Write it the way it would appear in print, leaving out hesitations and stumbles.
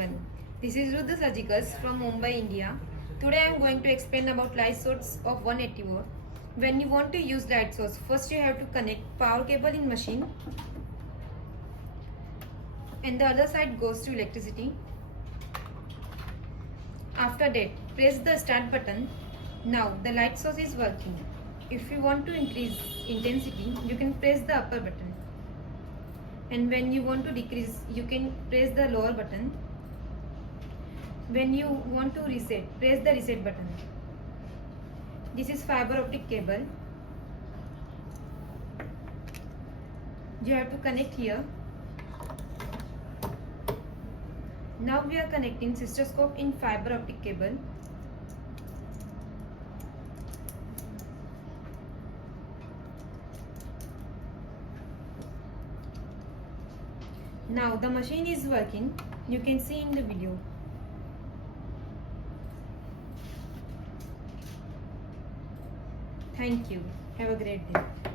everyone. This is Ruddha Surgicals from Mumbai, India. Today I am going to explain about light source of 180 volt. When you want to use light source, first you have to connect power cable in machine and the other side goes to electricity. After that, press the start button. Now the light source is working. If you want to increase intensity, you can press the upper button. And when you want to decrease, you can press the lower button. When you want to reset, press the reset button. This is fiber optic cable. You have to connect here. Now we are connecting cystoscope in fiber optic cable. Now the machine is working. You can see in the video. Thank you. Have a great day.